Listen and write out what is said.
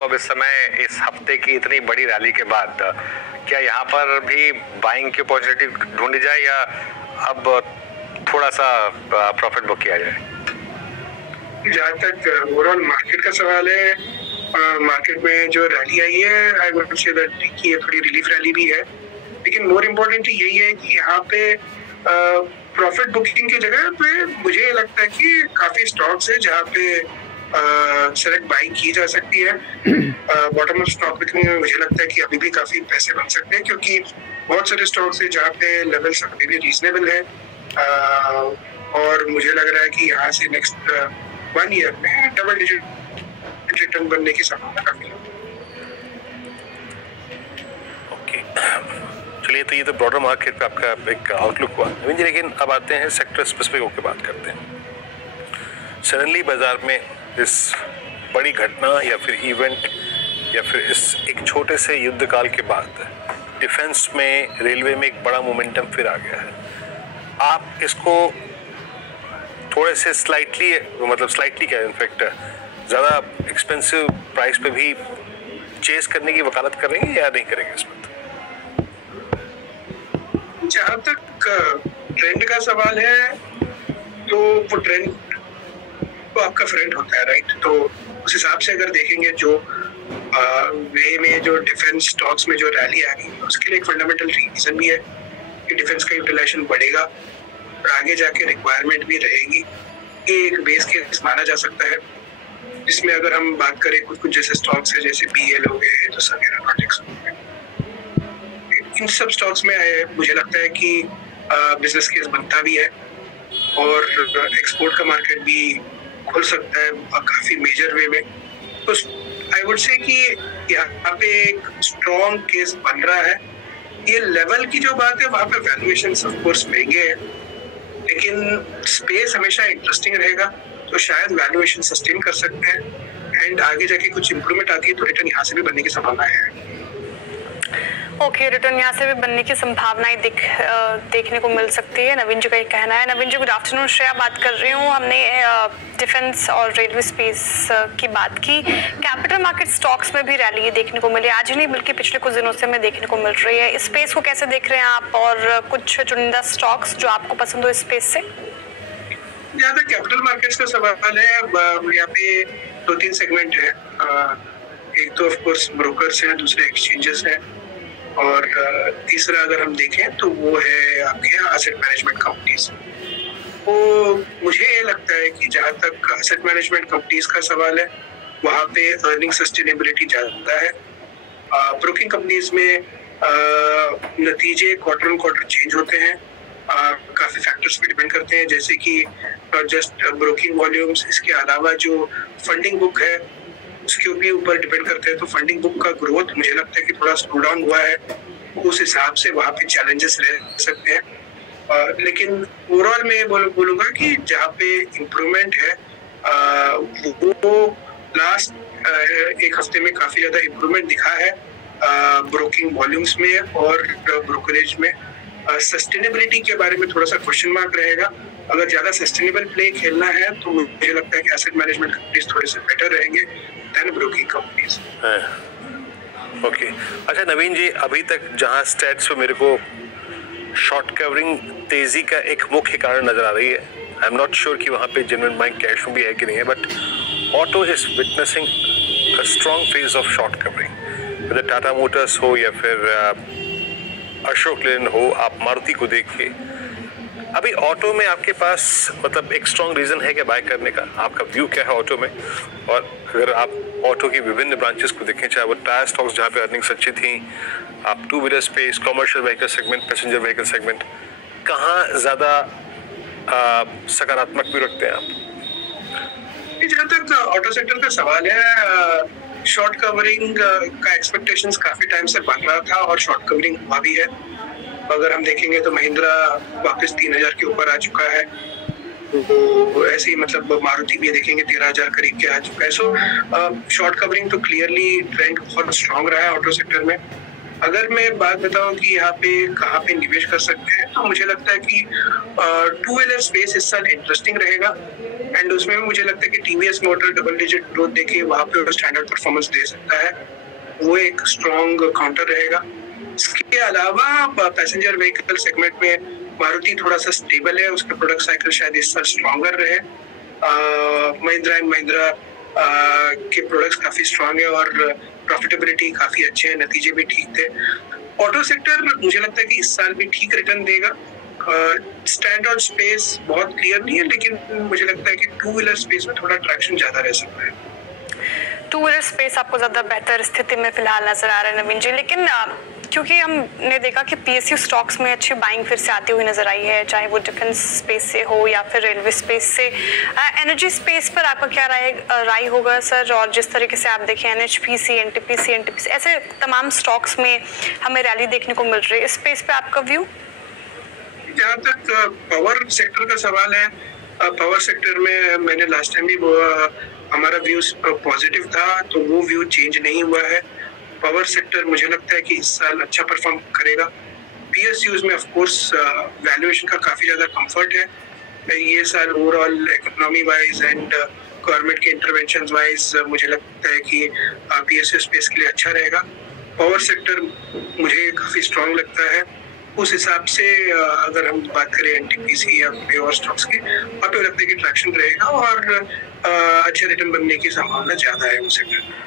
अब इस समय इस हफ्ते की इतनी बड़ी रैली के बाद क्या यहाँ पर भी बाइंग की अपॉर्चुनिटी ढूंढी जाए या अब थोड़ा सा प्रॉफिट बुक किया जाए? जहाँ तक ओवरऑल मार्केट का सवाल है, मार्केट में जो रैली आई है, आई वुड से दैट कि ये थोड़ी रिलीफ रैली भी है, लेकिन मोर इम्पोर्टेंट यही है कि यहाँ पे प्रॉफिट बुकिंग की जगह पे मुझे लगता है कि काफी स्टॉक्स है जहाँ पे सेलेक्ट बाइंग की जा सकती है। बॉटम अप स्टॉक पिकिंग में मुझे लगता है कि अभी भी काफी पैसे बन सकते हैं, क्योंकि बहुत सारे स्टॉक्स है जहाँ पे लेवल्स अभी भी रीजनेबल है, और मुझे लग रहा है कि यहाँ से नेक्स्ट 1 ईयर में डबल डिजिट रिटर्न बनने की संभावना काफी है। ओके, चलिए, तो ये तो ब्रॉडर मार्केट पे आपका एक आउटलुक हुआ नवीन जी, लेकिन अब आते हैं सेक्टर स्पेसिफिक होकर बात करते हैं। सडनली बाजार में इस बड़ी घटना या फिर इवेंट या फिर इस एक छोटे से युद्ध काल के बाद डिफेंस में, रेलवे में एक बड़ा मोमेंटम फिर आ गया है। आप इसको थोड़े से स्लाइटली क्या, इनफैक्ट ज़्यादा एक्सपेंसिव प्राइस पे भी चेस करने की वकालत करेंगे या नहीं करेंगे इस वक्त? जहाँ तक ट्रेंड का सवाल है, तो वो ट्रेंड तो आपका फ्रेंड होता है, राइट? तो उस हिसाब से अगर देखेंगे जो वे में जो डिफेंस स्टॉक्स में जो रैली आ गई, उसके लिए एक फंडामेंटल रीजन भी है कि डिफेंस का यूटिलाइजेशन बढ़ेगा और आगे जाके रिक्वायरमेंट भी रहेगी। ये एक बेस केस माना जा सकता है, जिसमें अगर हम बात करें कुछ जैसे स्टॉक्स है, जैसे BL हो गए, तो सब एरोनॉटिक्स हो गए, इन सब स्टॉक्स में मुझे लगता है कि बिजनेस केस बनता भी है और एक्सपोर्ट का मार्केट भी खुल सकता है काफी मेजर वे में। तो आई वुड से कि यहाँ पे एक स्ट्रॉन्ग केस बन रहा है। ये लेवल की जो बात है, वहाँ पे वैल्यूएशन ऑफ कोर्स महंगे हैं, लेकिन स्पेस हमेशा इंटरेस्टिंग रहेगा, तो शायद वैल्यूएशन सस्टेन कर सकते हैं एंड आगे जाके कुछ इंप्रूवमेंट आती है तो रिटर्न यहाँ से भी बनने की संभावना है। ओके, रिटर्न यहाँ से भी बनने की संभावनाएं देखने को मिल सकती है, नवीन जी का ये कहना है। नवीन जी, गुड आफ्टरनून। श्रेया बात कर रही हूँ। हमने डिफेंस और रेलवे स्पेस की बात की। कैपिटल मार्केट स्टॉक्स में भी रैली देखने को मिली, आज ही नहीं बल्कि पिछले कुछ दिनों से हमें देखने को मिल रही है। इस स्पेस को कैसे देख रहे हैं आप, और कुछ चुनिंदा स्टॉक्स जो आपको पसंद हो इस स्पेस से? जहाँ तक कैपिटल मार्केट्स का सवाल है, यहाँ पे 2-3 सेगमेंट है। एक तो ऑफ कोर्स ब्रोकर्स हैं, दूसरे एक्सचेंजेस हैं, और तीसरा अगर हम देखें तो वो है आपके एसेट मैनेजमेंट कंपनीज। तो मुझे ये लगता है कि जहाँ तक एसेट मैनेजमेंट कंपनीज का सवाल है, वहाँ पे अर्निंग सस्टेनेबिलिटी ज़्यादा है। ब्रोकिंग कंपनीज में नतीजे क्वार्टर ऑन क्वार्टर चेंज होते हैं, काफ़ी फैक्टर्स पे डिपेंड करते हैं, जैसे कि नॉट जस्ट ब्रोकिंग वॉल्यूम्स, इसके अलावा जो फंडिंग बुक है उसके भी ऊपर डिपेंड करते हैं। तो फंडिंग बुक का ग्रोथ मुझे लगता है कि थोड़ा स्लो डाउन हुआ है, उस हिसाब से वहाँ पे चैलेंजेस रह सकते हैं। लेकिन ओवरऑल मैं बोलूँगा कि जहाँ पे इम्प्रूवमेंट है वो लास्ट एक हफ्ते में काफ़ी ज़्यादा इम्प्रूवमेंट दिखा है ब्रोकिंग वॉल्यूम्स में और ब्रोकरेज में। सस्टेनेबिलिटी के बारे में थोड़ा सा क्वेश्चन मार्क रहेगा। अगर ज़्यादा सस्टेनेबल प्ले खेलना है तो मुझे लगता है कि एसेट मैनेजमेंट कंपनीज थोड़े से बेटर रहेंगे देन ब्रोकिंग कंपनीज। ओके, अच्छा नवीन जी, अभी तक जहाँ स्टैट्स पे मेरे को शॉर्ट कवरिंग तेजी का एक मुख्य कारण नजर आ रही है, आई एम नॉट श्योर कि वहाँ पे जेन्युइन बाइंग कैश भी है कि नहीं है, but auto is witnessing a strong phase of short covering. With Tata Motors हो या फिर अशोक लेलैंड हो, आप मारुति को देखिए, अभी ऑटो में आपके पास मतलब एक स्ट्रॉन्ग रीजन है क्या बाय करने का? आपका व्यू क्या है ऑटो में? और अगर आप ऑटो की विभिन्न ब्रांचेस को देखें, चाहे वो टायर स्टॉक्स जहाँ पे अर्निंग्स अच्छी थी, आप two wheeler space, commercial vehicle segment, passenger vehicle segment, कहाँ ज़्यादा सकारात्मक व्यू रखते हैं आप? जहाँ तक ऑटो सेक्टर का सवाल है, शॉर्ट कवरिंग का एक्सपेक्टेशंस काफ़ी टाइम से बन रहा था और शॉर्ट कवरिंग हुआ भी है। अगर हम देखेंगे तो महिंद्रा वापस 3000 के ऊपर आ चुका है, तो ऐसे ही मतलब मारुति भी देखेंगे 13,000 करीब के आ चुका है। सो शॉर्ट कवरिंग तो क्लियरली ट्रेंड बहुत स्ट्रांग रहा है ऑटो सेक्टर में। अगर मैं बात बताऊं कि यहाँ पे कहाँ पे निवेश कर सकते हैं, तो मुझे लगता है कि टू व्हीलर स्पेस इस साल इंटरेस्टिंग रहेगा एंड उसमें मुझे लगता है कि TVS motor double digit growth देखिए वहाँ पे स्टैंडर्ड परफॉर्मेंस दे सकता है, वो एक स्ट्रॉन्ग काउंटर रहेगा। इसके अलावा पैसेंजर व्हीकल सेगमेंट में मारुति थोड़ा सा स्टेबल है, उसका प्रोडक्ट साइकिल शायद इस साल स्ट्रॉन्गर रहे। महिंद्रा एंड महिंद्रा के प्रोडक्ट्स काफी स्ट्रांग है और प्रॉफिटेबिलिटी काफी अच्छे हैं, नतीजे भी ठीक थे। ऑटो सेक्टर मुझे लगता है कि इस साल भी ठीक रिटर्न देगा। स्टैंड आउट स्पेस बहुत क्लियर नहीं है, लेकिन मुझे लगता है कि टू व्हीलर स्पेस में थोड़ा ट्रैक्शन ज्यादा रह सकता है। टू व्हीलर स्पेस आपको ज्यादा बेहतर स्थिति में फिलहाल नजर आ रहा है नवीन जी, लेकिन क्योंकि हमने देखा कि पीएसयू स्टॉक्स में अच्छी बाइंग फिर से आती हुई नजर आई है, चाहे वो डिफेंस स्पेस से हो या फिर रेलवे स्पेस से। एनर्जी स्पेस पर आपका क्या राय होगा सर? और जिस तरीके से आप देखें एनएचपीसी, एनटीपीसी, ऐसे तमाम स्टॉक्स में हमें रैली देखने को मिल रही है, इस स्पेस पे आपका व्यू? जहाँ तक पावर सेक्टर का सवाल है, पावर सेक्टर में मैंने लास्ट टाइम भी हमारा व्यू पॉजिटिव था, तो वो व्यू चेंज नहीं हुआ है। पावर सेक्टर मुझे लगता है कि इस साल अच्छा परफॉर्म करेगा। पीएसयूज में ऑफ कोर्स वैल्यूएशन का काफी ज्यादा कंफर्ट है ये साल, overall economy wise and government के इंटरवेंशन वाइज मुझे लगता है कि पीएसयू स्पेस के लिए अच्छा रहेगा। पावर सेक्टर मुझे काफी स्ट्रांग लगता है। उस हिसाब से अगर हम बात करें एनटीपीसी या कोई और स्टॉक्स की, वहाँ पे लगता है कि ट्रैक्शन रहेगा और अच्छे रिटर्न बनने की संभावना ज्यादा है उस सेक्टर में।